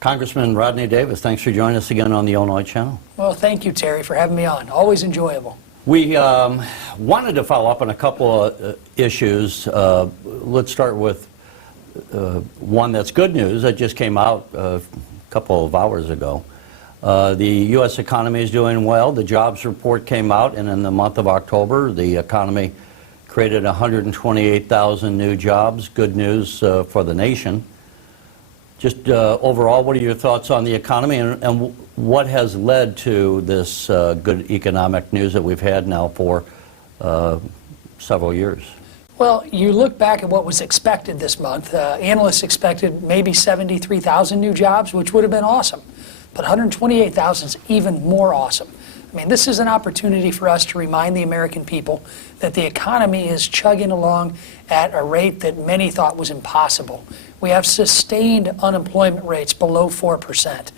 Congressman Rodney Davis, thanks for joining us again on the Illinois channel. Well, thank you, Terry, for having me on. Always enjoyable. We wanted to follow up on a couple of issues. Let's start with one that's good news that just came out a couple of hours ago. The U.S. economy is doing well. The jobs report came out, and in the month of October, the economy created 128,000 new jobs. Good news for the nation. Just overall, what are your thoughts on the economy, and what has led to this good economic news that we've had now for several years? Well, you look back at what was expected this month. Analysts expected maybe 73,000 new jobs, which would have been awesome. But 128,000 is even more awesome. I mean, this is an opportunity for us to remind the American people that the economy is chugging along at a rate that many thought was impossible. We have sustained unemployment rates below 4%.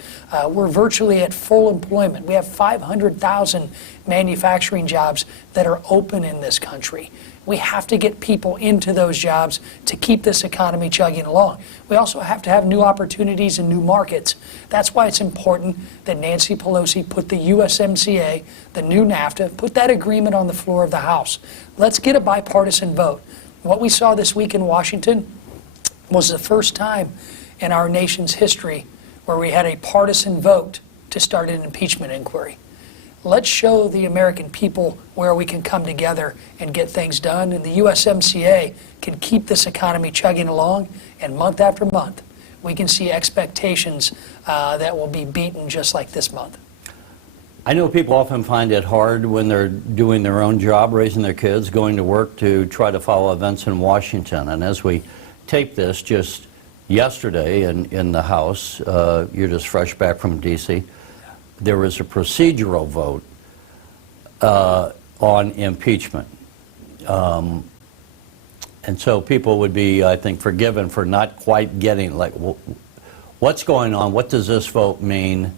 We're virtually at full employment. We have 500,000 manufacturing jobs that are open in this country. We have to get people into those jobs to keep this economy chugging along. We also have to have new opportunities and new markets. That's why it's important that Nancy Pelosi put the USMCA, the new NAFTA, put that agreement on the floor of the House. Let's get a bipartisan vote. What we saw this week in Washington was the first time in our nation's history where we had a partisan vote to start an impeachment inquiry. Let's show the American people where we can come together and get things done, and the USMCA can keep this economy chugging along, and month after month we can see expectations that will be beaten just like this month. I know people often find it hard when they're doing their own job, raising their kids, going to work, to try to follow events in Washington. And as we tape this just yesterday in the House, you're just fresh back from D.C., there was a procedural vote on impeachment. And so people would be, I think, forgiven for not quite getting, like, what's going on? What does this vote mean?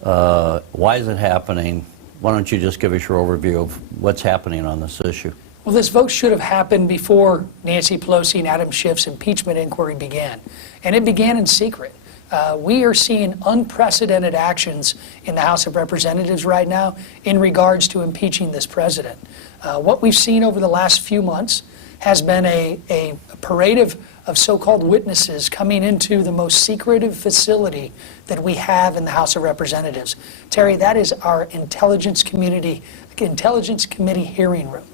Why is it happening? Why don't you just give us your overview of what's happening on this issue? Well, this vote should have happened before Nancy Pelosi and Adam Schiff's impeachment inquiry began. And it began in secret. We are seeing unprecedented actions in the House of Representatives right now in regards to impeaching this president. What we've seen over the last few months has been a parade of so-called witnesses coming into the most secretive facility that we have in the House of Representatives. Terry, that is our Intelligence Committee hearing room.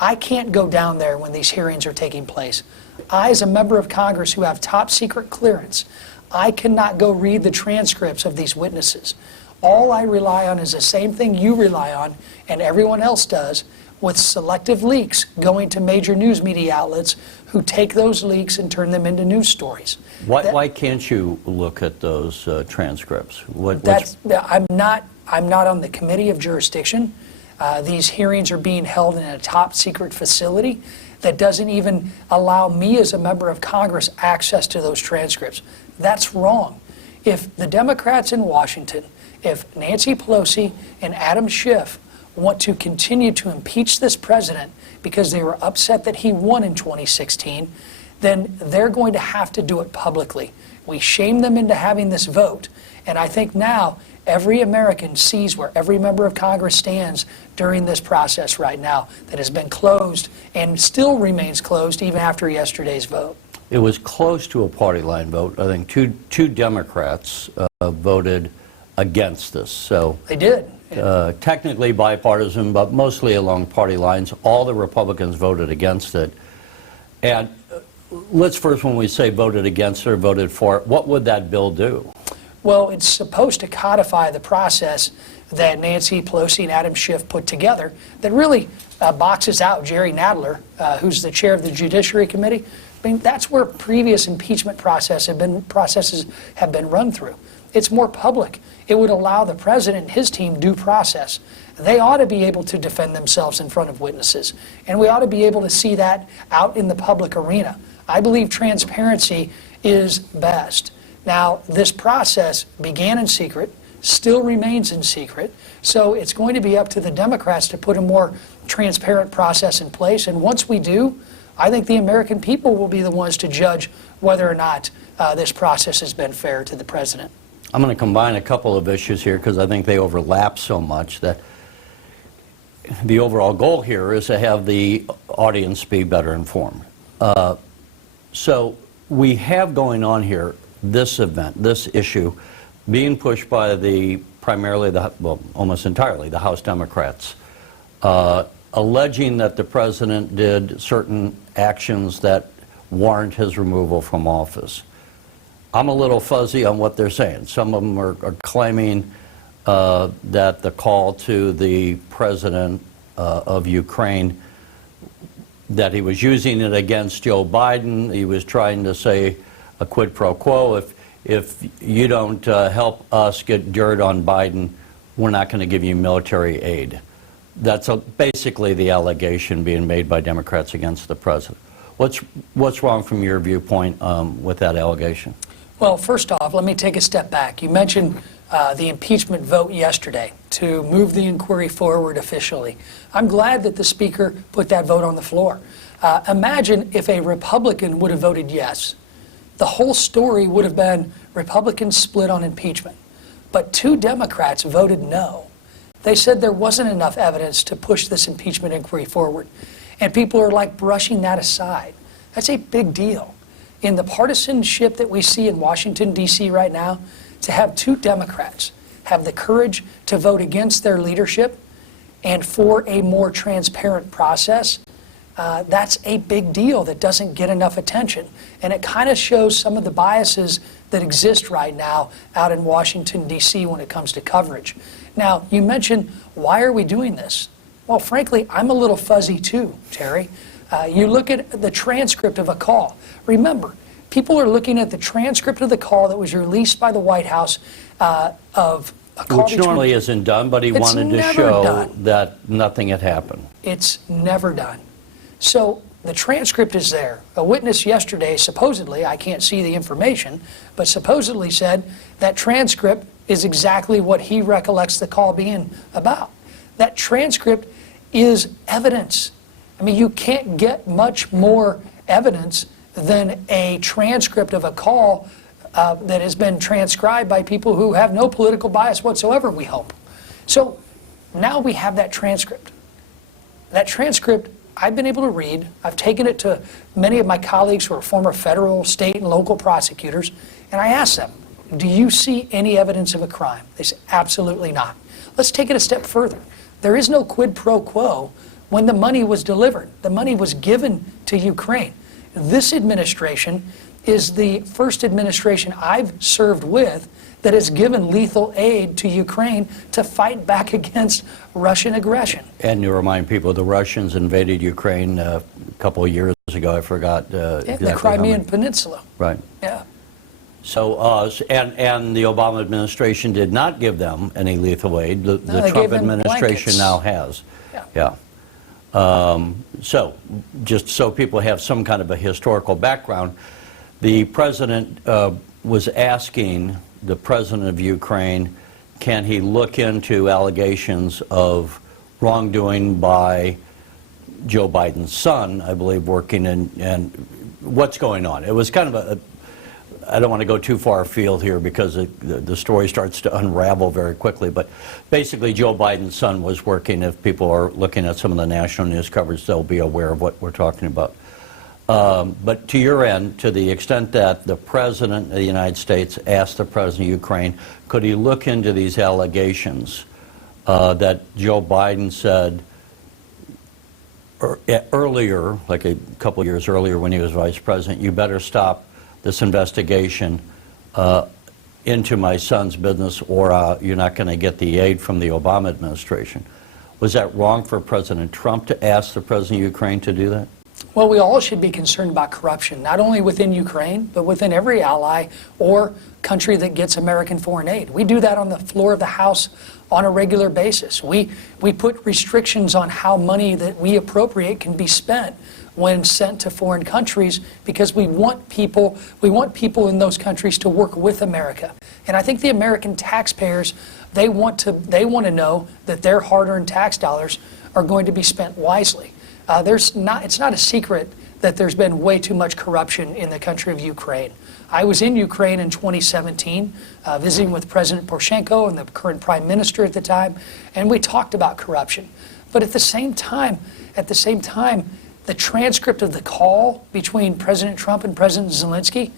I can't go down there when these hearings are taking place. I, as a member of Congress who have top secret clearance, I cannot go read the transcripts of these witnesses. All I rely on is the same thing you rely on and everyone else does, with selective leaks going to major news media outlets who take those leaks and turn them into news stories. Why can't you look at those transcripts? I'm not on the committee of jurisdiction. These hearings are being held in a top secret facility that doesn't even allow me as a member of Congress access to those transcripts. That's wrong. If the Democrats in Washington, if Nancy Pelosi and Adam Schiff want to continue to impeach this president because they were upset that he won in 2016, then they're going to have to do it publicly. We shamed them into having this vote, and I think now every American sees where every member of Congress stands during this process right now that has been closed and still remains closed even after yesterday's vote. It was close to a party line vote. I think two Democrats voted against this. So they did. Technically bipartisan, but mostly along party lines. All the Republicans voted against it. And let's first, when we say voted against or voted for it, what would that bill do? Well, it's supposed to codify the process that Nancy Pelosi and Adam Schiff put together that really boxes out Jerry Nadler, who's the chair of the Judiciary Committee. I mean, that's where previous impeachment processes have been run through. It's more public. It would allow the president and his team due process. They ought to be able to defend themselves in front of witnesses, and we ought to be able to see that out in the public arena. I believe transparency is best. Now, this process began in secret, still remains in secret, so it's going to be up to the Democrats to put a more transparent process in place, and once we do, I think the American people will be the ones to judge whether or not this process has been fair to the president. I'm going to combine a couple of issues here because I think they overlap so much that the overall goal here is to have the audience be better informed. So we have going on here this event, this issue, being pushed by primarily almost entirely the House Democrats, alleging that the president did certain actions that warrant his removal from office. I'm a little fuzzy on what they're saying. Some of them are claiming that the call to the president of Ukraine, that he was using it against Joe Biden. He was trying to say a quid pro quo. If you don't help us get dirt on Biden, we're not going to give you military aid. That's basically the allegation being made by Democrats against the president. What's wrong from your viewpoint with that allegation? Well, first off, let me take a step back. You mentioned the impeachment vote yesterday to move the inquiry forward officially. I'm glad that the Speaker put that vote on the floor. Imagine if a Republican would have voted yes. The whole story would have been Republicans split on impeachment. But 2 Democrats voted no. They said there wasn't enough evidence to push this impeachment inquiry forward. And people are like brushing that aside. That's a big deal. In the partisanship that we see in Washington, D.C. right now, to have 2 Democrats have the courage to vote against their leadership and for a more transparent process, that's a big deal that doesn't get enough attention. And it kind of shows some of the biases that exist right now out in Washington, D.C. when it comes to coverage. Now, you mentioned, why are we doing this? Well, frankly, I'm a little fuzzy too, Terry. You look at the transcript of a call. Remember, people are looking at the transcript of the call that was released by the White House of a call which normally isn't done, but he wanted to show that nothing had happened. It's never done. So the transcript is there. A witness yesterday, supposedly, I can't see the information, but supposedly said that transcript is exactly what he recollects the call being about. That transcript is evidence. I mean, you can't get much more evidence than a transcript of a call that has been transcribed by people who have no political bias whatsoever, we hope. So now we have that transcript. That transcript I've been able to read. I've taken it to many of my colleagues who are former federal, state, and local prosecutors, and I asked them, do you see any evidence of a crime? They said, absolutely not. Let's take it a step further. There is no quid pro quo when the money was delivered. The money was given to Ukraine. This administration is the first administration I've served with that has given lethal aid to Ukraine to fight back against Russian aggression. And you remind people, the Russians invaded Ukraine a couple of years ago. I forgot exactly the Crimean Peninsula. Right. Yeah. So, and the Obama administration did not give them any lethal aid. The Trump administration now has. Yeah. So, just so people have some kind of a historical background, the president was asking the president of Ukraine, can he look into allegations of wrongdoing by Joe Biden's son, I believe, working in, and what's going on? It was kind of I don't want to go too far afield here because the story starts to unravel very quickly, but basically Joe Biden's son was working. If people are looking at some of the national news coverage, they'll be aware of what we're talking about. But to your end, to the extent that the President of the United States asked the President of Ukraine, could he look into these allegations that Joe Biden said earlier, like a couple years earlier when he was Vice President, you better stop this investigation into my son's business or you're not going to get the aid from the Obama administration. Was that wrong for President Trump to ask the President of Ukraine to do that? Well, we all should be concerned about corruption, not only within Ukraine, but within every ally or country that gets American foreign aid. We do that on the floor of the House on a regular basis. We put restrictions on how money that we appropriate can be spent when sent to foreign countries because we want people in those countries to work with America. And I think the American taxpayers, they want to know that their hard-earned tax dollars are going to be spent wisely. It's not a secret that there's been way too much corruption in the country of Ukraine. I was in Ukraine in 2017, visiting with President Poroshenko and the current prime minister at the time, and we talked about corruption. But at the same time, the transcript of the call between President Trump and President Zelensky,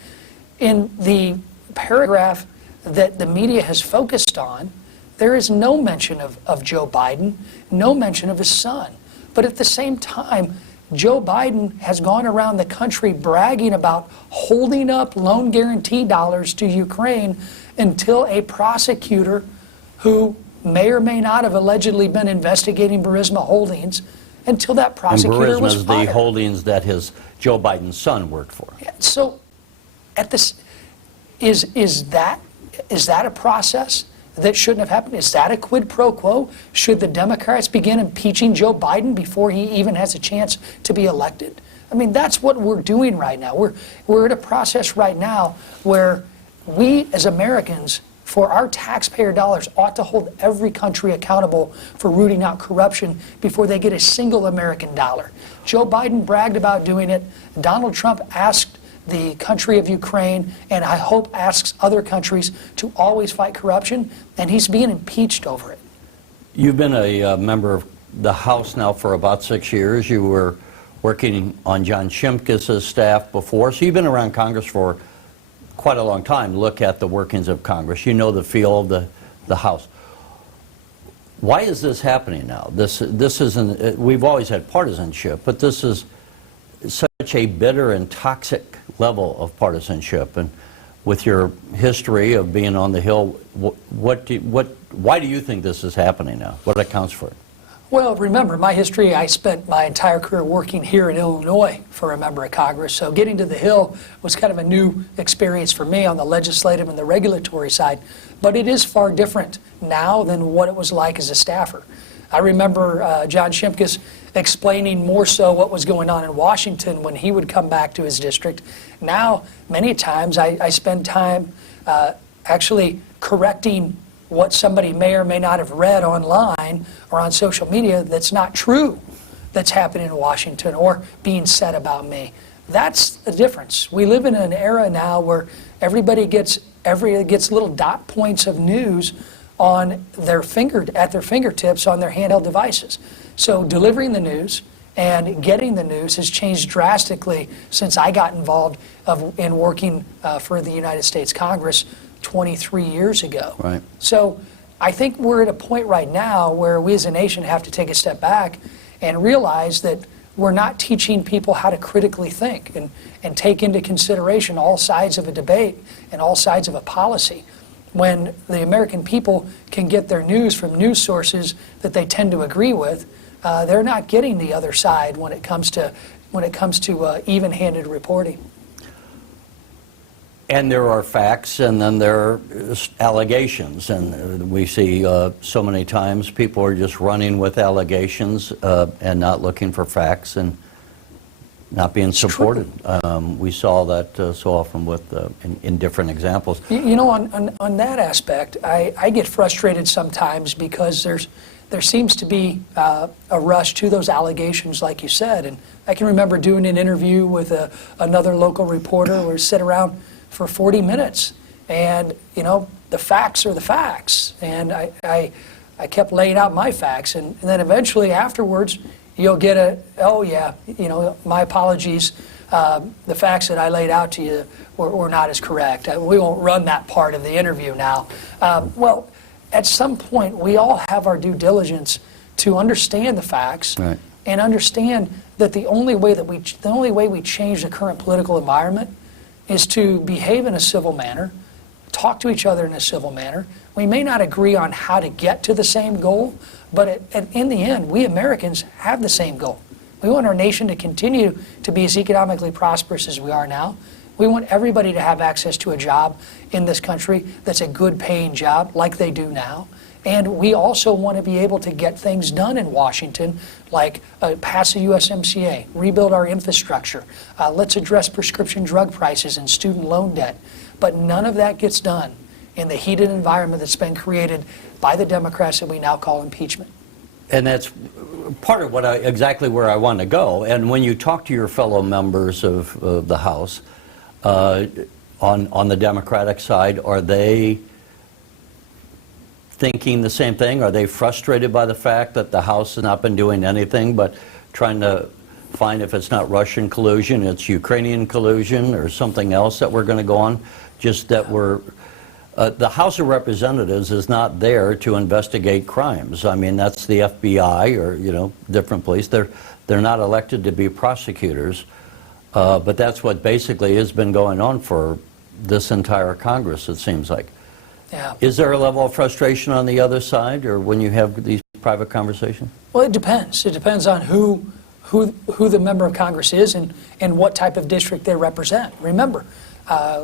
in the paragraph that the media has focused on, there is no mention of Joe Biden, no mention of his son. But at the same time, Joe Biden has gone around the country bragging about holding up loan guarantee dollars to Ukraine until a prosecutor who may or may not have allegedly been investigating Burisma Holdings, until that prosecutor was fired. And Burisma is the holdings that his Joe Biden's son worked for. Yeah, so, at this, is that a process that shouldn't have happened? Is that a quid pro quo? Should the Democrats begin impeaching Joe Biden before he even has a chance to be elected? I mean, that's what we're doing right now. We're at a process right now where we as Americans, for our taxpayer dollars, ought to hold every country accountable for rooting out corruption before they get a single American dollar. Joe Biden bragged about doing it. Donald Trump asked the country of Ukraine, and I hope asks other countries, to always fight corruption, and he's being impeached over it. You've been a member of the House now for about 6 years. You were working on John Shimkus' staff before, so you've been around Congress for quite a long time. Look at the workings of Congress. You know the feel of the House. Why is this happening now? This isn't, we've always had partisanship, but this is such a bitter and toxic level of partisanship. And with your history of being on the Hill, why do you think this is happening now? What accounts for it? Well, remember, my history, I spent my entire career working here in Illinois for a member of Congress, so getting to the Hill was kind of a new experience for me on the legislative and the regulatory side. But it is far different now than what it was like as a staffer. I remember John Shimkus explaining more so what was going on in Washington when he would come back to his district. Now, many times, I spend time actually correcting what somebody may or may not have read online or on social media that's not true, that's happening in Washington or being said about me. That's the difference. We live in an era now where everybody gets little dot points of news on at their fingertips on their handheld devices. So delivering the news and getting the news has changed drastically since I got involved in working for the United States Congress 23 years ago. Right. So I think we're at a point right now where we as a nation have to take a step back and realize that we're not teaching people how to critically think and take into consideration all sides of a debate and all sides of a policy. When the American people can get their news from news sources that they tend to agree with, they're not getting the other side when it comes to even-handed reporting. And there are facts, and then there are allegations, and we see so many times people are just running with allegations and not looking for facts and not being supported. We saw that so often with in different examples. You know, on that aspect, I get frustrated sometimes because there seems to be a rush to those allegations, like you said. And I can remember doing an interview with another local reporter where we sit around for 40 minutes, and you know, the facts are the facts, and I kept laying out my facts, and then eventually afterwards you'll get oh yeah, you know, my apologies, the facts that I laid out to you were not as correct. We won't run that part of the interview now. Well, at some point we all have our due diligence to understand the facts. Right. And understand that the only way we change the current political environment is to behave in a civil manner, talk to each other in a civil manner. We may not agree on how to get to the same goal, but in the end, we Americans have the same goal. We want our nation to continue to be as economically prosperous as we are now. We want everybody to have access to a job in this country that's a good paying job like they do now. And we also want to be able to get things done in Washington, like pass a USMCA, rebuild our infrastructure, let's address prescription drug prices and student loan debt. But none of that gets done in the heated environment that's been created by the Democrats that we now call impeachment. And that's part of exactly where I want to go. And when you talk to your fellow members of the House, on the Democratic side, are they thinking the same thing? Are they frustrated by the fact that the House has not been doing anything but trying to find, if it's not Russian collusion, it's Ukrainian collusion or something else that we're going to go on? Just that the House of Representatives is not there to investigate crimes. I mean, that's the FBI or, different police. They're not elected to be prosecutors. But that's what basically has been going on for this entire Congress, it seems like. Yeah. Is there a level of frustration on the other side, or when you have these private conversations? Well, it depends. It depends on who the member of Congress is and what type of district they represent. Remember,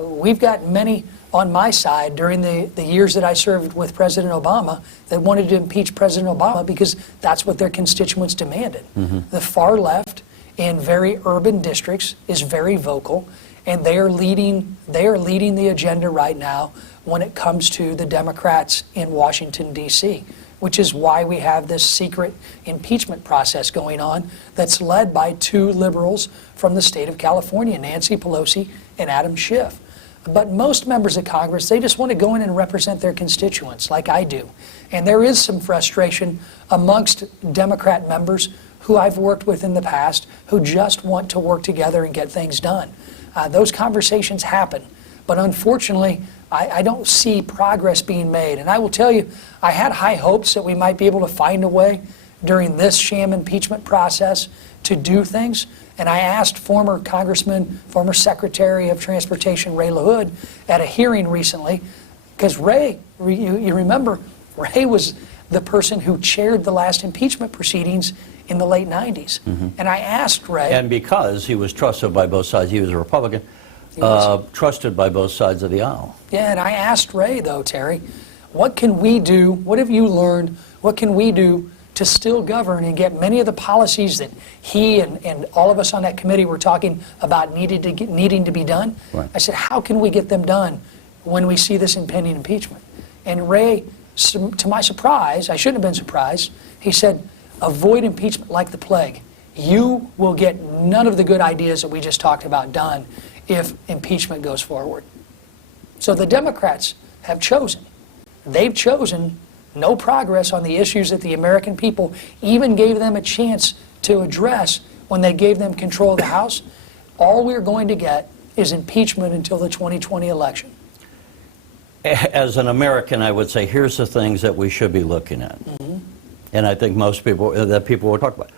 we've got many on my side during the years that I served with President Obama that wanted to impeach President Obama because that's what their constituents demanded. Mm-hmm. The far left in very urban districts is very vocal, and they are leading the agenda right now when it comes to the Democrats in Washington, D.C., which is why we have this secret impeachment process going on that's led by two liberals from the state of California, Nancy Pelosi and Adam Schiff. But most members of Congress, they just want to go in and represent their constituents like I do. And there is some frustration amongst Democrat members who I've worked with in the past who just want to work together and get things done. Those conversations happen. But unfortunately, I don't see progress being made. And I will tell you, I had high hopes that we might be able to find a way during this sham impeachment process to do things. And I asked former Congressman, former Secretary of Transportation Ray LaHood at a hearing recently, because Ray, you remember, Ray was the person who chaired the last impeachment proceedings in the late 90s. Mm-hmm. And I asked Ray... And because he was trusted by both sides, he was a Republican, trusted by both sides of the aisle. Yeah, and I asked Ray, though, Terry, what can we do, what have you learned, what can we do to still govern and get many of the policies that he and all of us on that committee were talking about needing to be done? Right. I said, how can we get them done when we see this impending impeachment? And Ray, to my surprise, I shouldn't have been surprised, he said, avoid impeachment like the plague. You will get none of the good ideas that we just talked about done if impeachment goes forward. So the Democrats have chosen. They've chosen no progress on the issues that the American people even gave them a chance to address when they gave them control of the House. All we're going to get is impeachment until the 2020 election. As an American, I would say, here's the things that we should be looking at. Mm-hmm. And I think most people will talk about.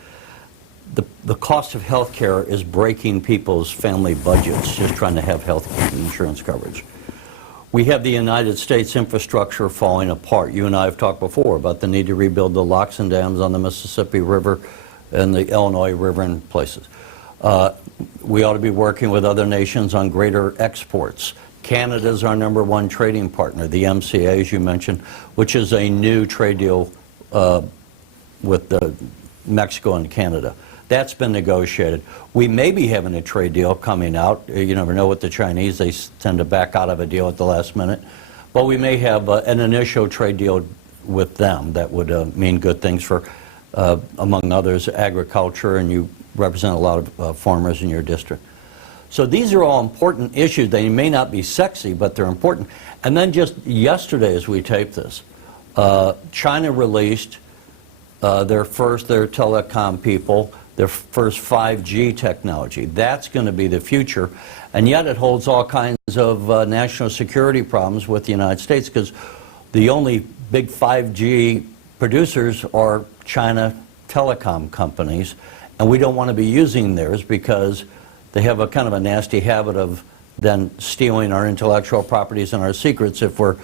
The cost of health care is breaking people's family budgets just trying to have health insurance coverage. We have the United States infrastructure falling apart. You and I have talked before about the need to rebuild the locks and dams on the Mississippi River and the Illinois River and places. We ought to be working with other nations on greater exports. Canada's our #1 trading partner, the MCA, as you mentioned, which is a new trade deal with Mexico and Canada. That's been negotiated. We may be having a trade deal coming out. You never know with the Chinese. They tend to back out of a deal at the last minute. But we may have an initial trade deal with them that would mean good things for, among others, agriculture, and you represent a lot of farmers in your district. So these are all important issues. They may not be sexy, but they're important. And then just yesterday as we taped this, China released their telecom people, their first 5G technology. That's going to be the future. And yet it holds all kinds of national security problems with the United States because the only big 5G producers are China telecom companies. And we don't want to be using theirs because they have a kind of a nasty habit of then stealing our intellectual properties and our secrets if we're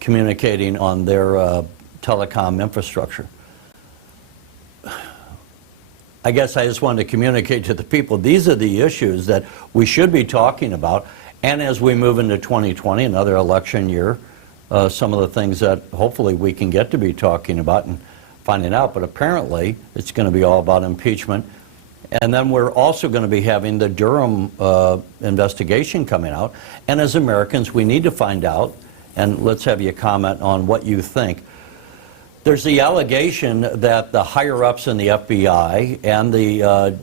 communicating on their telecom infrastructure. I guess I just wanted to communicate to the people, these are the issues that we should be talking about. And as we move into 2020, another election year, some of the things that hopefully we can get to be talking about and finding out. But apparently, it's going to be all about impeachment. And then we're also going to be having the Durham investigation coming out. And as Americans, we need to find out, and let's have you comment on what you think. There's the allegation that the higher-ups in the FBI and the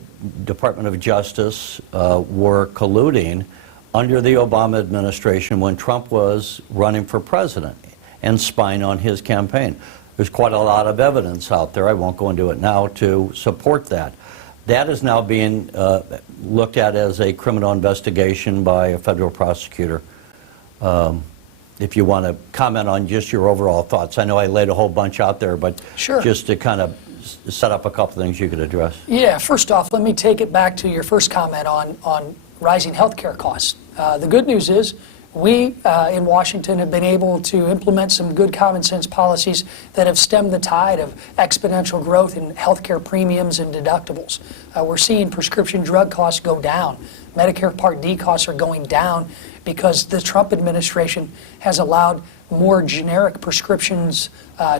Department of Justice were colluding under the Obama administration when Trump was running for president and spying on his campaign. There's quite a lot of evidence out there, I won't go into it now, to support that. That is now being looked at as a criminal investigation by a federal prosecutor. If you want to comment on just your overall thoughts. I know I laid a whole bunch out there, but Sure. Just to kind of set up a couple things you could address. Yeah, first off, let me take it back to your first comment on rising health care costs. The good news is we in Washington have been able to implement some good common sense policies that have stemmed the tide of exponential growth in health care premiums and deductibles. We're seeing prescription drug costs go down. Medicare Part D costs are going down because the Trump administration has allowed more generic prescriptions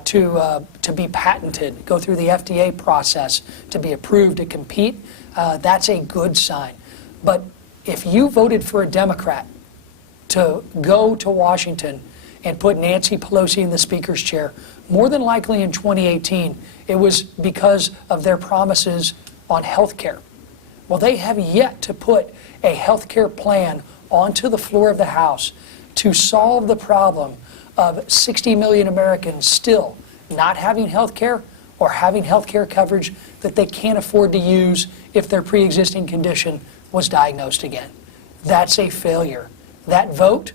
to be patented, go through the FDA process to be approved to compete. That's a good sign. But if you voted for a Democrat to go to Washington and put Nancy Pelosi in the Speaker's chair, more than likely in 2018, it was because of their promises on health care. Well, they have yet to put a health care plan onto the floor of the House to solve the problem of 60 million Americans still not having health care or having health care coverage that they can't afford to use if their pre-existing condition was diagnosed again. That's a failure. That vote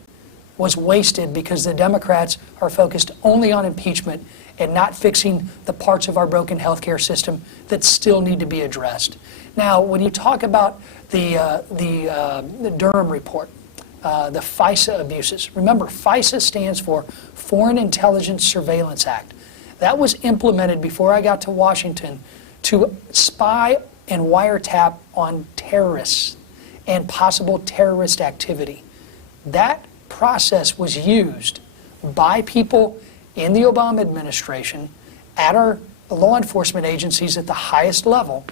was wasted because the Democrats are focused only on impeachment and not fixing the parts of our broken healthcare system that still need to be addressed. Now, when you talk about the Durham report, the FISA abuses, remember, FISA stands for Foreign Intelligence Surveillance Act. That was implemented before I got to Washington to spy and wiretap on terrorists and possible terrorist activity. That process was used by people in the Obama administration at our law enforcement agencies at the highest level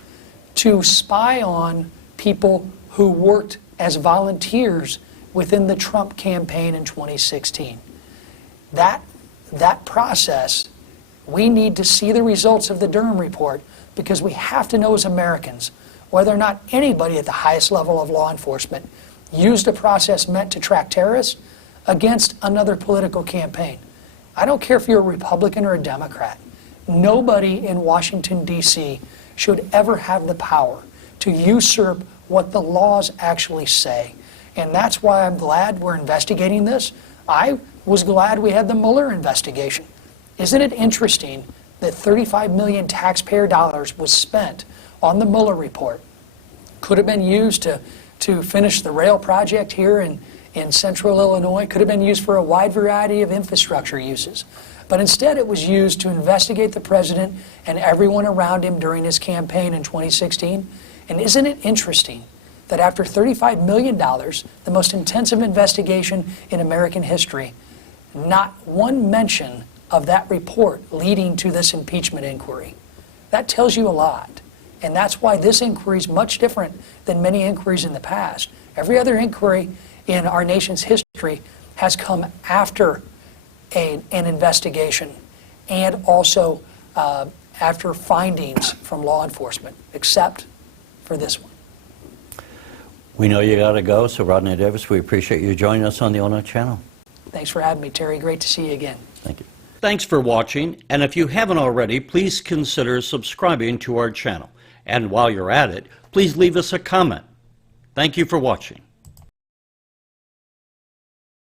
to spy on people who worked as volunteers within the Trump campaign in 2016. That process, we need to see the results of the Durham report because we have to know as Americans whether or not anybody at the highest level of law enforcement used a process meant to track terrorists against another political campaign. I don't care if you're a Republican or a Democrat. Nobody in Washington, D.C. should ever have the power to usurp what the laws actually say. And that's why I'm glad we're investigating this. I was glad we had the Mueller investigation. Isn't it interesting that 35 million taxpayer dollars was spent on the Mueller report? Could have been used to finish the rail project here in central Illinois, could have been used for a wide variety of infrastructure uses. But instead it was used to investigate the president and everyone around him during his campaign in 2016. And isn't it interesting that after $35 million, the most intensive investigation in American history, not one mention of that report leading to this impeachment inquiry? That tells you a lot. And that's why this inquiry is much different than many inquiries in the past. Every other inquiry in our nation's history has come after an investigation and also after findings from law enforcement, except for this one. We know you got to go, so Rodney Davis, we appreciate you joining us on the Illinois Channel. Thanks for having me, Terry. Great to see you again. Thank you. Thanks for watching, and if you haven't already, please consider subscribing to our channel. And while you're at it, please leave us a comment. Thank you for watching.